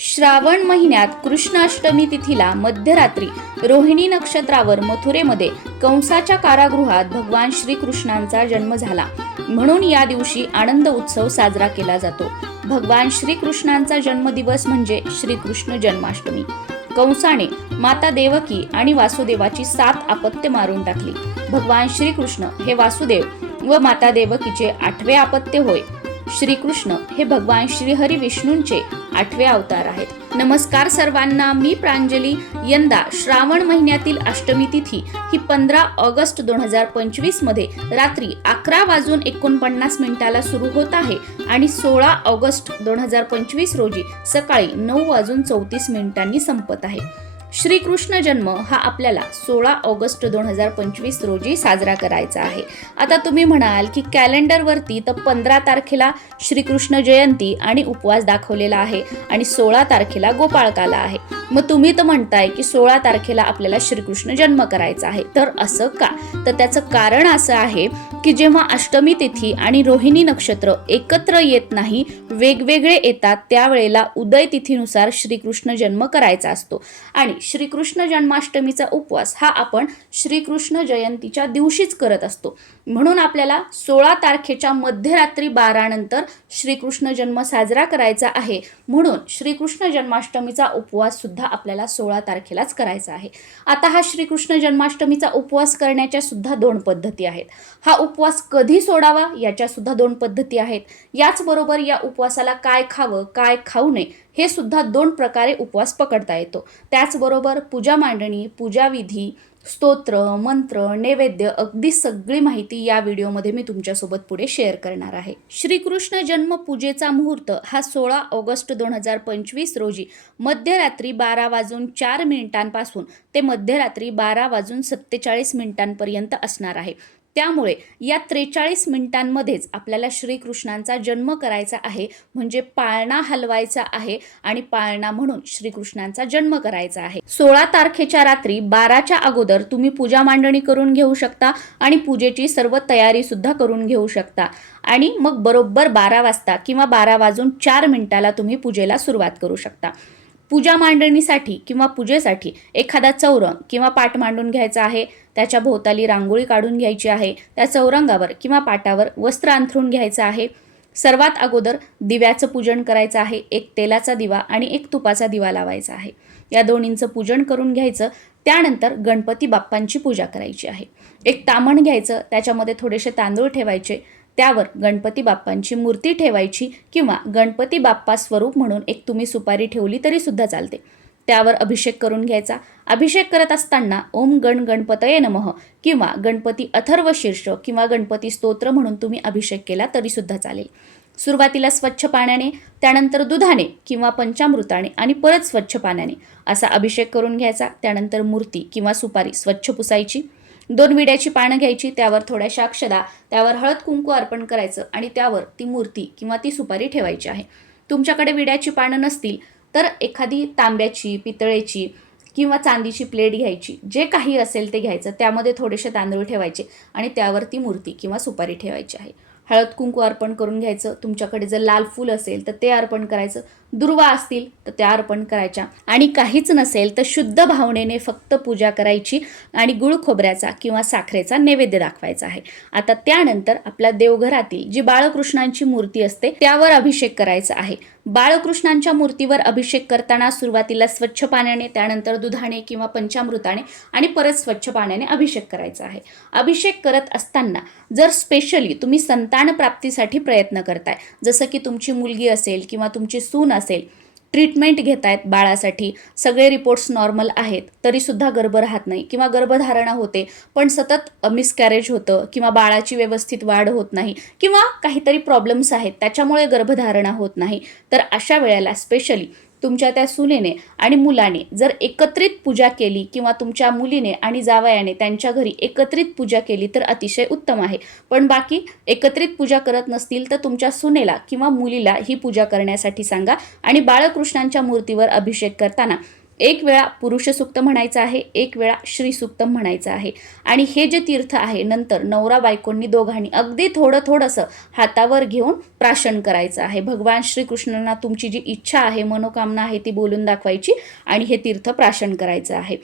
श्रावण महिन्यात कृष्णाष्टमी तिथीला मध्यरात्री रोहिणी नक्षत्रावर मथुरेमध्ये कंसाच्या कारागृहात भगवान श्रीकृष्णांचा जन्म झाला. म्हणून या दिवशी आनंद उत्सव साजरा केला जातो. भगवान श्रीकृष्णांचा जन्मदिवस म्हणजे श्रीकृष्ण जन्माष्टमी. कंसाने माता देवकी आणि वासुदेवाची सात अपत्य मारून टाकली. भगवान श्रीकृष्ण हे वासुदेव व माता देवकीचे आठवे अपत्य होय. श्रीकृष्ण हे भगवान श्रीहरी विष्णूंचे आठवे अवतार आहेत. नमस्कार सर्वांना मी प्रांजली. यंदा श्रावण महिन्यातील अष्टमी तिथी ही पंधरा ऑगस्ट दोन हजार पंचवीसमध्ये रात्री अकरा वाजून एकोणपन्नास मिनिटाला सुरू होत आहे आणि सोळा ऑगस्ट दोन हजार पंचवीस रोजी सकाळी नऊ वाजून चौतीस मिनिटांनी संपत आहे. श्रीकृष्ण जन्म हा आपल्याला सोळा ऑगस्ट दोन हजार पंचवीस रोजी साजरा करायचा आहे. आता तुम्ही म्हणाल की कॅलेंडरवरती तर पंधरा तारखेला श्रीकृष्ण जयंती आणि उपवास दाखवलेला आहे आणि सोळा तारखेला गोपाळकाला आहे. मग तुम्ही तर म्हणताय की सोळा तारखेला आपल्याला श्रीकृष्ण जन्म करायचा आहे. तर असं का? तर त्याचं कारण असं आहे की जेव्हा अष्टमी तिथी आणि रोहिणी नक्षत्र एकत्र येत नाही वेगवेगळे येतात त्यावेळेला उदय तिथीनुसार श्रीकृष्ण जन्म करायचा असतो. आणि श्रीकृष्ण जन्माष्टमीचा उपवास हा आपण श्रीकृष्ण जयंतीच्या दिवशीच करत असतो. म्हणून आपल्याला सोळा तारखेच्या मध्यरात्री बारानंतर श्रीकृष्ण जन्म साजरा करायचा आहे. म्हणून श्रीकृष्ण जन्माष्टमीचा उपवास सुद्धा आपल्याला सोळा तारखेलाच करायचा आहे. आता हा श्रीकृष्ण जन्माष्टमीचा उपवास करण्याच्या सुद्धा दोन पद्धती आहेत. हा उपवास कधी सोडावा याच्या सुद्धा दोन पद्धती आहेत. याचबरोबर या उपवासाला काय खावं काय खाऊ नये हे सुद्धा दोन प्रकारे उपवास पकडता येतो. त्याचबरोबर पूजा मांडणी पूजाविधी स्तोत्र मंत्र नैवेद्य अगदी सगळी माहिती या व्हिडिओमध्ये मी तुमच्यासोबत पुढे शेअर करणार आहे. श्रीकृष्ण जन्म पूजेचा मुहूर्त हा सोळा ऑगस्ट दोन हजार पंचवीस रोजी मध्यरात्री बारा वाजून चार मिनिटांपासून ते मध्यरात्री बारा वाजून सत्तेचाळीस मिनिटांपर्यंत असणार आहे. त्यामुळे या त्रेचाळीस मिनिटांमध्येच आपल्याला श्रीकृष्णांचा जन्म करायचा आहे म्हणजे पाळणा हलवायचा आहे आणि पाळणा म्हणून श्रीकृष्णांचा जन्म करायचा आहे. सोळा तारखेच्या रात्री बाराच्या अगोदर तुम्ही पूजा मांडणी करून घेऊ शकता आणि पूजेची सर्व तयारी सुद्धा करून घेऊ शकता. आणि मग बरोबर बारा वाजता किंवा बारा वाजून चार मिनिटाला तुम्ही पूजेला सुरुवात करू शकता. पूजा मांडणीसाठी किंवा पूजेसाठी एखादा चौरंग किंवा पाट मांडून घ्यायचा आहे त्याच्या भोवताली रांगोळी काढून घ्यायची आहे त्या चौरंगावर किंवा पाटावर वस्त्र अंथरून घ्यायचं आहे. सर्वात अगोदर दिव्याचं पूजन करायचं आहे एक तेलाचा दिवा आणि एक तुपाचा दिवा लावायचा आहे. या दोन्हींचं पूजन करून घ्यायचं त्यानंतर गणपती बाप्पांची पूजा करायची आहे. एक तामण घ्यायचं त्याच्यामध्ये थोडेसे तांदूळ ठेवायचे त्यावर गणपती बाप्पांची मूर्ती ठेवायची किंवा गणपती बाप्पा स्वरूप म्हणून एक तुम्ही सुपारी ठेवली तरी सुद्धा चालते. त्यावर अभिषेक करून घ्यायचा. अभिषेक करत असताना ओम गण गणपतये नमः किंवा गणपती अथर्व शीर्ष किंवा गणपती स्तोत्र म्हणून तुम्ही अभिषेक केला तरी सुद्धा चालेल. सुरुवातीला स्वच्छ पाण्याने त्यानंतर दुधाने किंवा पंचामृताने आणि परत स्वच्छ पाण्याने असा अभिषेक करून घ्यायचा. त्यानंतर मूर्ती किंवा सुपारी स्वच्छ पुसायची. दोन विड्याची पानं घ्यायची त्यावर थोड्याशा अक्षदा त्यावर हळद कुंकू अर्पण करायचं आणि त्यावर ती मूर्ती किंवा ती सुपारी ठेवायची आहे. तुमच्याकडे विड्याची पानं नसतील तर एखादी तांब्याची पितळेची किंवा चांदीची प्लेट घ्यायची. जे काही असेल ते घ्यायचं. त्यामध्ये थोडेसे तांदूळ ठेवायचे आणि त्यावर ती मूर्ती किंवा सुपारी ठेवायची आहे. हळद कुंकू अर्पण करून घ्यायचं. तुमच्याकडे जर लाल फूल असेल तर ते अर्पण करायचं. दुर्वा असतील तर त्या अर्पण करायच्या. आणि काहीच नसेल तर शुद्ध भावनेने फक्त पूजा करायची आणि गुळ खोबऱ्याचा किंवा साखरेचा नैवेद्य दाखवायचा आहे. आता त्यानंतर आपल्या देवघरातील जी बाळकृष्णांची मूर्ती असते त्यावर अभिषेक करायचा आहे. बाळकृष्णांच्या मूर्तीवर अभिषेक करताना सुरुवातीला स्वच्छ पाण्याने त्यानंतर दुधाने किंवा पंचामृताने आणि परत स्वच्छ पाण्याने अभिषेक करायचा आहे. अभिषेक करत असताना जर स्पेशली तुम्ही संतान प्राप्तीसाठी प्रयत्न करताय जसं की तुमची मुलगी असेल किंवा तुमची सून असेल. ट्रीटमेंट घेत आहेत बाळासाठी. सगळे रिपोर्ट्स नॉर्मल आहेत. तरीसुद्धा गर्भ राहत नाही किंवा गर्भधारणा होते पण सतत मिसकॅरेज होतं किंवा बाळाची व्यवस्थित वाढ होत नाही किंवा काहीतरी प्रॉब्लेम्स आहेत त्याच्यामुळे गर्भधारणा होत नाही. तर अशा वेळेला स्पेशली तुमच्या त्या सुनेने आणि मुलाने जर एकत्रित पूजा केली किंवा तुमच्या मुलीने आणि जावयाने त्यांच्या घरी एकत्रित पूजा केली तर अतिशय उत्तम आहे. पण बाकी एकत्रित पूजा करत नसतील तर तुमच्या सुनेला किंवा मुलीला ही पूजा करण्यासाठी सांगा आणि बाळकृष्णांच्या मूर्तीवर अभिषेक करताना एक वेळा पुरुष सुक्त म्हणायचं आहे एक वेळा श्री सुक्त म्हणायचं आहे. आणि हे जे तीर्थ आहे नंतर नवरा बायकोंनी दोघांनी अगदी थोडं थोडंसं हातावर घेऊन प्राशन करायचं आहे. भगवान श्रीकृष्णांना तुमची जी इच्छा आहे मनोकामना आहे ती बोलून दाखवायची आणि हे तीर्थ प्राशन करायचं आहे.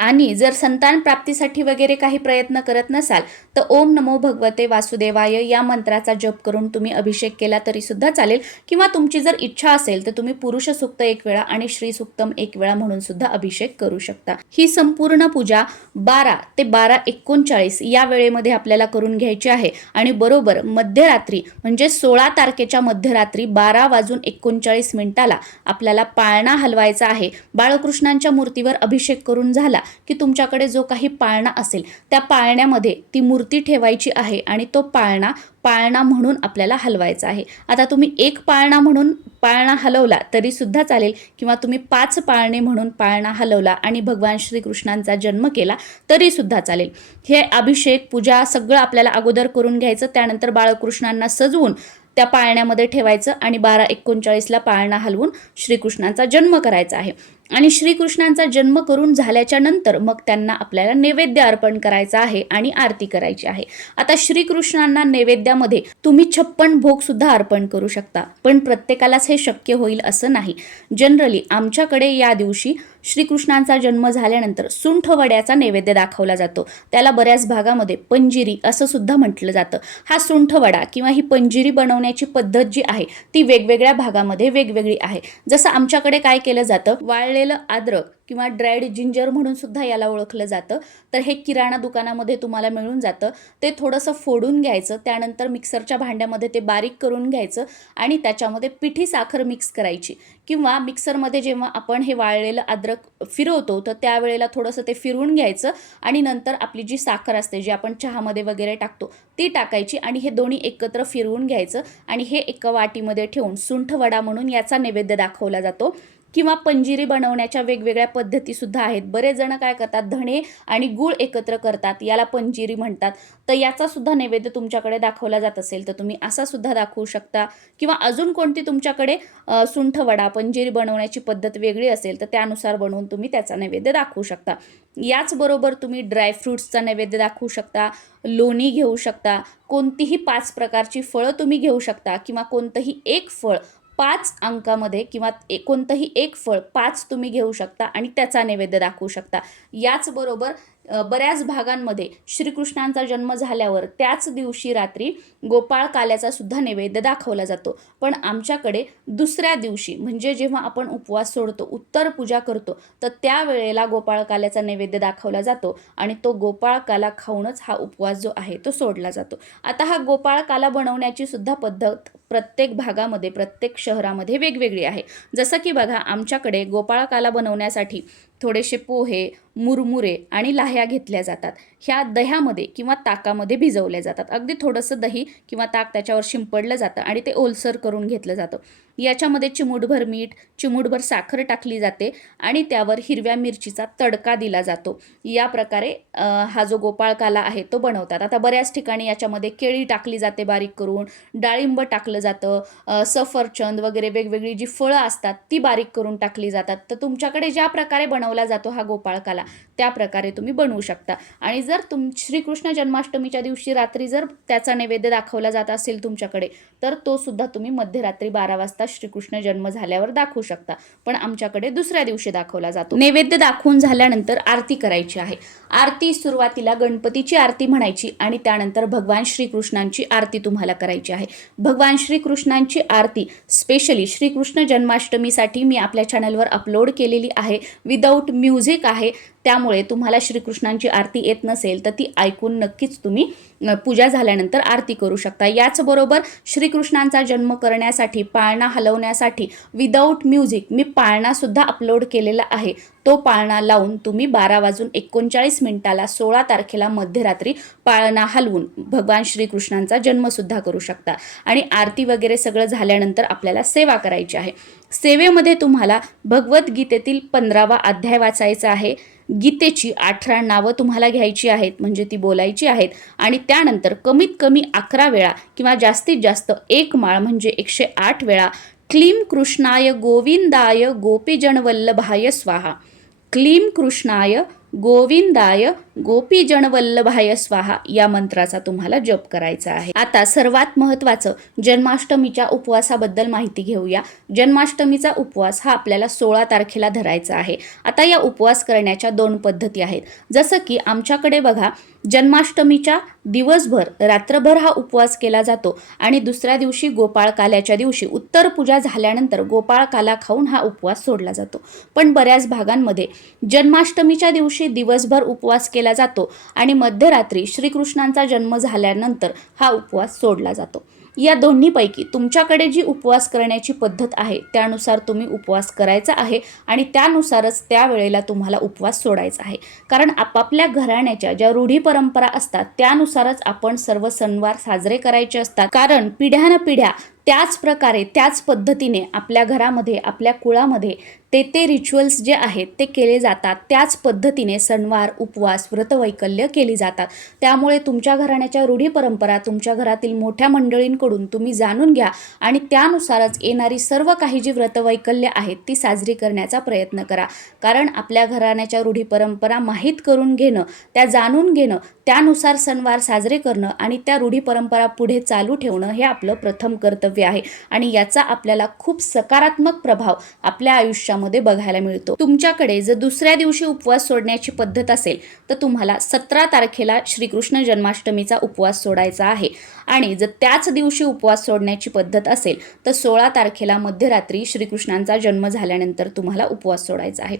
आणि जर संतान प्राप्तीसाठी वगैरे काही प्रयत्न करत नसाल तर ओम नमो भगवते वासुदेवाय या मंत्राचा जप करून तुम्ही अभिषेक केला तरी सुद्धा चालेल. किंवा तुमची जर इच्छा असेल तर तुम्ही पुरुष सुक्त एक वेळा आणि श्री सुक्तम एक वेळा म्हणून सुद्धा अभिषेक करू शकता. ही संपूर्ण पूजा बारा ते बारा एकोणचाळीस या वेळेमध्ये आपल्याला करून घ्यायची आहे. आणि बरोबर मध्यरात्री म्हणजे सोळा तारखेच्या मध्यरात्री बारा वाजून एकोणचाळीस मिनिटाला आपल्याला पाळणा हलवायचा आहे. बाळकृष्णांच्या मूर्तीवर अभिषेक करून झाला की तुमच्याकडे जो काही पाळणा असेल त्या पाळण्यामध्ये ती मूर्ती ठेवायची आहे आणि तो पाळणा पाळणा म्हणून आपल्याला हलवायचा आहे. आता तुम्ही एक पाळणा म्हणून पाळणा हलवला तरी सुद्धा चालेल किंवा तुम्ही पाच पाळणे म्हणून पाळणा हलवला आणि भगवान श्रीकृष्णांचा जन्म केला तरी सुद्धा चालेल. हे अभिषेक पूजा सगळं आपल्याला अगोदर करून घ्यायचं त्यानंतर बाळकृष्णांना सजवून त्या पाळण्यामध्ये ठेवायचं आणि बारा एकोणचाळीसला पाळणा हलवून श्रीकृष्णांचा जन्म करायचा आहे. आणि श्रीकृष्णांचा जन्म करून झाल्याच्यानंतर मग त्यांना आपल्याला नैवेद्य अर्पण करायचा आहे आणि आरती करायची आहे. आता श्रीकृष्णांना नैवेद्यामध्ये तुम्ही छप्पन भोग सुद्धा अर्पण करू शकता. पण प्रत्येकालाच हे शक्य होईल असं नाही. जनरली आमच्याकडे या दिवशी श्रीकृष्णांचा जन्म झाल्यानंतर सुंठ वड्याचा नैवेद्य दाखवला जातो. त्याला बऱ्याच भागामध्ये पंजिरी असं सुद्धा म्हटलं जातं. हा सुंठ वडा किंवा ही पंजिरी बनवण्याची पद्धत जी आहे ती वेगवेगळ्या भागामध्ये वेगवेगळी आहे. जसं आमच्याकडे काय केलं जातं? तळलेलं अद्रक किंवा ड्रायड जिंजर म्हणून सुद्धा याला ओळखलं जातं. तर हे किराणा दुकानामध्ये तुम्हाला मिळून जातं. ते थोडंसं फोडून घ्यायचं त्यानंतर मिक्सरच्या भांड्यामध्ये ते बारीक करून घ्यायचं आणि त्याच्यामध्ये पिठी साखर मिक्स करायची. किंवा मिक्सरमध्ये जेव्हा आपण हे वाळलेलं अद्रक फिरवतो तर त्यावेळेला थोडंसं ते फिरवून घ्यायचं आणि नंतर आपली जी साखर असते जी आपण चहामध्ये वगैरे टाकतो ती टाकायची आणि हे दोन्ही एकत्र फिरवून घ्यायचं आणि हे एका वाटीमध्ये ठेवून सुंठ वडा म्हणून याचा नैवेद्य दाखवला जातो. किंवा पंजिरी बनवण्याच्या वेगवेगळ्या पद्धतीसुद्धा आहेत. बरेच जण काय करतात? धणे आणि गूळ एकत्र करतात. याला पंजिरी म्हणतात. तर याचासुद्धा नैवेद्य तुमच्याकडे दाखवला जात असेल तर तुम्ही असासुद्धा दाखवू शकता. किंवा अजून कोणती तुमच्याकडे सुंठवडा सुंठ वडा पंजिरी बनवण्याची पद्धत वेगळी असेल तर त्यानुसार बनवून तुम्ही त्याचा नैवेद्य दाखवू शकता. याचबरोबर तुम्ही ड्रायफ्रूट्सचा नैवेद्य दाखवू शकता लोणी घेऊ शकता कोणतीही पाच प्रकारची फळं तुम्ही घेऊ शकता किंवा कोणतंही एक फळ पाच अंकामध्ये किंवा कोणतंही एक फळ पाच तुम्ही घेऊ शकता आणि त्याचा नैवेद्य दाखवू शकता. याचबरोबर बऱ्याच भागांमध्ये श्रीकृष्णांचा जन्म झाल्यावर त्याच दिवशी रात्री गोपाळ काल्याचा सुद्धा नैवेद्य दाखवला जातो. पण आमच्याकडे दुसऱ्या दिवशी म्हणजे जेव्हा आपण उपवास सोडतो उत्तर पूजा करतो तर त्यावेळेला गोपाळ काल्याचा नैवेद्य दाखवला जातो आणि तो गोपाळ काला खाऊनच हा उपवास जो आहे तो सोडला जातो. आता हा गोपाळ काला बनवण्याची सुद्धा पद्धत प्रत्येक भागामध्ये प्रत्येक शहरामध्ये वेगवेगळी आहे. जसं की बघा आमच्याकडे गोपाळ काला बनवण्यासाठी थोडेसे पोहे मुरमुरे आणि लाह्या घेतल्या जातात. ह्या दह्यामध्ये किंवा ताकामध्ये भिजवल्या जातात. अगदी थोडंसं दही किंवा ताक त्याच्यावर शिंपडलं जातं आणि ते ओलसर करून घेतलं जातं. याच्यामध्ये चिमूटभर मीठ चिमूटभर साखर टाकली जाते आणि त्यावर हिरव्या मिरचीचा तडका दिला जातो. या प्रकारे हा जो गोपाळकाला आहे तो बनवतात. आता बऱ्याच ठिकाणी याच्यामध्ये केळी टाकली जाते बारीक करून डाळिंब टाकलं जातं सफरचंद वगैरे वेगवेगळी जी फळं असतात ती बारीक करून टाकली जातात. तर तुमच्याकडे ज्या प्रकारे बनवला जातो हा गोपाळकाला त्या प्रकारे तुम्ही बनवू शकता. आणि जर तुम श्रीकृष्ण जन्माष्टमीच्या दिवशी रात्री जर त्याचा नैवेद्य दाखवला जात असेल तुमच्याकडे तर तो सुद्धा तुम्ही मध्यरात्री बारा वाजता श्रीकृष्ण जन्म झाल्यावर दाखवू शकता. पण आमच्याकडे दुसऱ्या दिवशी दाखवला जातो. नैवेद्य दाखवून झाल्यानंतर आरती करायची आहे. आरती सुरुवातीला गणपतीची आरती म्हणायची आणि त्यानंतर भगवान श्रीकृष्णांची आरती तुम्हाला करायची आहे. भगवान श्रीकृष्णांची आरती स्पेशली श्रीकृष्ण जन्माष्टमीसाठी मी आपल्या चॅनलवर अपलोड केलेली आहे. विदाऊट म्युझिक आहे. त्यामुळे तुम्हाला श्रीकृष्णांची आरती येत नसेल तर ती ऐकून नक्कीच तुम्ही पूजा झाल्यानंतर आरती करू शकता. याचबरोबर श्रीकृष्णांचा जन्म करण्यासाठी पाळणा हलवण्यासाठी विदाऊट म्युझिक मी पाळणासुद्धा अपलोड केलेला आहे. तो पाळणा लावून तुम्ही बारा वाजून एकोणचाळीस मिनिटाला सोळा तारखेला मध्यरात्री पाळणा हलवून भगवान श्रीकृष्णांचा जन्मसुद्धा करू शकता. आणि आरती वगैरे सगळं झाल्यानंतर आपल्याला सेवा करायची आहे. सेवेमध्ये तुम्हाला भगवद्गीतेतील पंधरावा अध्याय वाचायचा आहे. गीतेची अठरा नावं तुम्हाला घ्यायची आहेत म्हणजे ती बोलायची आहेत. आणि त्यानंतर कमीत कमी अकरा वेळा किंवा जास्तीत जास्त एक माळ म्हणजे एकशे आठ वेळा क्लीम कृष्णाय गोविंदाय गोपीजनवल्लभाय स्वाहा. क्लीम कृष्णाय गोविंदाय गोपीजनवल्लभाय स्वाहा या मंत्राचा तुम्हाला जप करायचा आहे. आता सर्वात महत्त्वाचं जन्माष्टमीच्या उपवासाबद्दल माहिती घेऊया. जन्माष्टमीचा उपवास हा आपल्याला सोळा तारखेला धरायचा आहे. आता या उपवास करण्याच्या दोन पद्धती आहेत. जसं की आमच्याकडे बघा जन्माष्टमीच्या दिवसभर रात्रभर हा उपवास केला जातो आणि दुसऱ्या दिवशी गोपाळ काल्याच्या दिवशी उत्तर पूजा झाल्यानंतर गोपाळ काला खाऊन हा उपवास सोडला जातो. पण बऱ्याच भागांमध्ये जन्माष्टमीच्या दिवशी दिवसभर उपवास केला जातो आणि मध्यरात्री श्रीकृष्णांचा जन्म झाल्यानंतर हा उपवास सोडला जातो. या दोन्हीपैकी तुमच्याकडे जी उपवास करण्याची पद्धत आहे त्यानुसार तुम्ही उपवास करायचा आहे आणि त्यानुसारच त्या वेळेला तुम्हाला उपवास सोडायचा आहे. कारण आपापल्या घराण्याच्या ज्या रूढी परंपरा असतात त्यानुसारच आपण सर्व सणवार साजरे करायचे असतात. कारण पिढ्यानपिढ्या त्याच प्रकारे त्याच पद्धतीने आपल्या घरामध्ये आपल्या कुळामध्ये ते ते रिच्युअल्स जे आहेत ते केले जातात. त्याच पद्धतीने सणवार उपवास व्रतवैकल्य केली जातात. त्यामुळे तुमच्या घराण्याच्या रूढी परंपरा तुमच्या घरातील मोठ्या मंडळींकडून तुम्ही जाणून घ्या आणि त्यानुसारच येणारी सर्व काही जी व्रतवैकल्य आहेत ती साजरी करण्याचा प्रयत्न करा. कारण आपल्या घराण्याच्या रूढी परंपरा माहीत करून घेणं त्या जाणून घेणं त्यानुसार सणवार साजरे करणं आणि त्या रूढी परंपरा पुढे चालू ठेवणं हे आपलं प्रथम कर्तव्य आहे. आणि याचा आपल्याला खूप सकारात्मक प्रभाव आपल्या आयुष्यामध्ये बघायला मिळतो. तुमच्याकडे जर दुसऱ्या दिवशी उपवास सोडण्याची पद्धत असेल तर तुम्हाला सतरा तारखेला श्रीकृष्ण जन्माष्टमीचा उपवास सोडायचा आहे. आणि जर त्याच दिवशी उपवास सोडण्याची पद्धत असेल तर सोळा तारखेला मध्यरात्री श्रीकृष्णांचा जन्म झाल्यानंतर तुम्हाला उपवास सोडायचा आहे.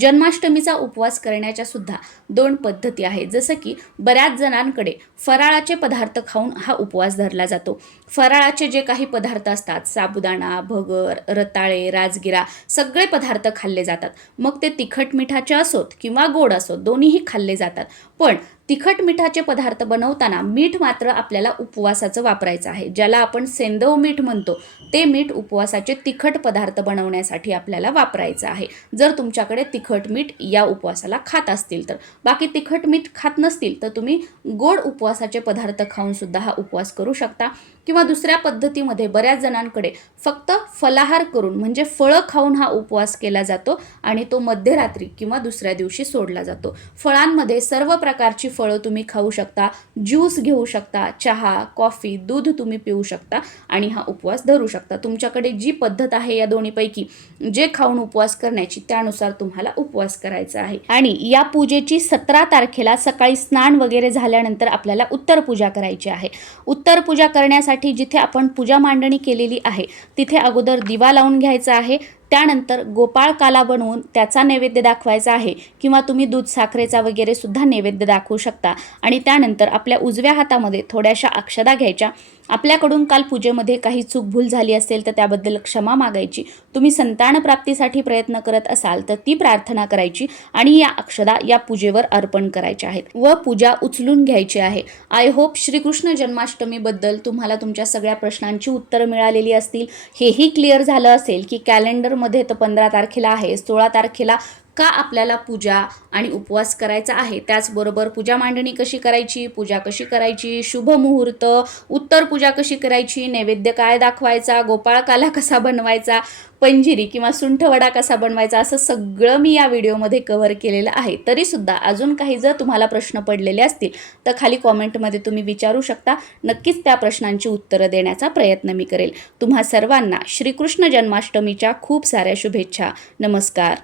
जन्माष्टमीचा उपवास करण्याच्या सुद्धा दोन पद्धती आहेत. जसं की बऱ्याच जणांकडे फराळाचे पदार्थ खाऊन हा उपवास धरला जातो. फराळाचे जे काही पदार्थ असतात साबुदाणा भगर रताळे राजगिरा सगळे पदार्थ खाल्ले जातात. मग ते तिखट मिठाचे असोत किंवा गोड असोत दोन्हीही खाल्ले जातात. पण तिखट मिठाचे पदार्थ बनवताना मीठ मात्र आपल्याला उपवासाचं वापरायचं आहे. ज्याला आपण सेंदव मीठ म्हणतो ते मीठ उपवासाचे तिखट पदार्थ बनवण्यासाठी आपल्याला वापरायचं आहे. जर तुमच्याकडे तिखट मीठ या उपवासाला खात असतील तर. बाकी तिखट मीठ खात नसतील तर तुम्ही गोड उपवासाचे पदार्थ खाऊनसुद्धा हा उपवास करू शकता. किंवा दुसऱ्या पद्धतीमध्ये बऱ्याच जणांकडे फक्त फलाहार करून म्हणजे फळं खाऊन हा उपवास केला जातो आणि तो मध्यरात्री किंवा दुसऱ्या दिवशी सोडला जातो. फळांमध्ये सर्व प्रकारची फळं तुम्ही खाऊ शकता ज्यूस घेऊ शकता चहा कॉफी दूध तुम्ही पिऊ शकता आणि हा उपवास धरू शकता. तुमच्याकडे जी पद्धत आहे या दोन्हीपैकी जे खाऊन उपवास करण्याची त्यानुसार तुम्हाला उपवास करायचा आहे. आणि या पूजेची सतरा तारखेला सकाळी स्नान वगैरे झाल्यानंतर आपल्याला उत्तर पूजा करायची आहे. उत्तर पूजा करण्यासाठी जिथे आपण पूजा मांडणी केलेली आहे तिथे अगोदर दिवा लावून घ्यायचा आहे. त्यानंतर गोपाळ काला बनवून त्याचा नैवेद्य दाखवायचा आहे किंवा तुम्ही दूध साखरेचा वगैरे सुद्धा नैवेद्य दाखवू शकता. आणि त्यानंतर आपल्या उजव्या हातामध्ये थोड्याशा अक्षदा घ्यायच्या. आपल्याकडून काल पूजेमध्ये काही चूक भूल झाली असेल तर त्याबद्दल क्षमा मागायची. तुम्ही संतान प्राप्तीसाठी प्रयत्न करत असाल तर ती प्रार्थना करायची आणि या अक्षदा या पूजेवर अर्पण करायच्या आहेत व पूजा उचलून घ्यायची आहे. आय होप श्रीकृष्ण जन्माष्टमीबद्दल तुम्हाला तुमच्या सगळ्या प्रश्नांची उत्तरं मिळालेली असतील. हेही क्लिअर झालं असेल की कॅलेंडरमध्ये तर पंधरा तारखेला आहे सोळा तारखेला का आपल्याला पूजा आणि उपवास करायचा आहे? त्याचबरोबर पूजा मांडणी कशी करायची? पूजा कशी करायची? शुभ मुहूर्त उत्तर पूजा कशी करायची? नैवेद्य काय दाखवायचा? गोपाळकाला कसा बनवायचा? पंजिरी किंवा सुंठवडा कसा बनवायचा? असं सगळं मी या व्हिडिओमध्ये कव्हर केलेलं आहे. तरीसुद्धा अजून काही जर तुम्हाला प्रश्न पडलेले असतील तर खाली कॉमेंटमध्ये तुम्ही विचारू शकता. नक्कीच त्या प्रश्नांची उत्तरं देण्याचा प्रयत्न मी करेल. तुम्हा सर्वांना श्रीकृष्ण जन्माष्टमीच्या खूप साऱ्या शुभेच्छा. नमस्कार.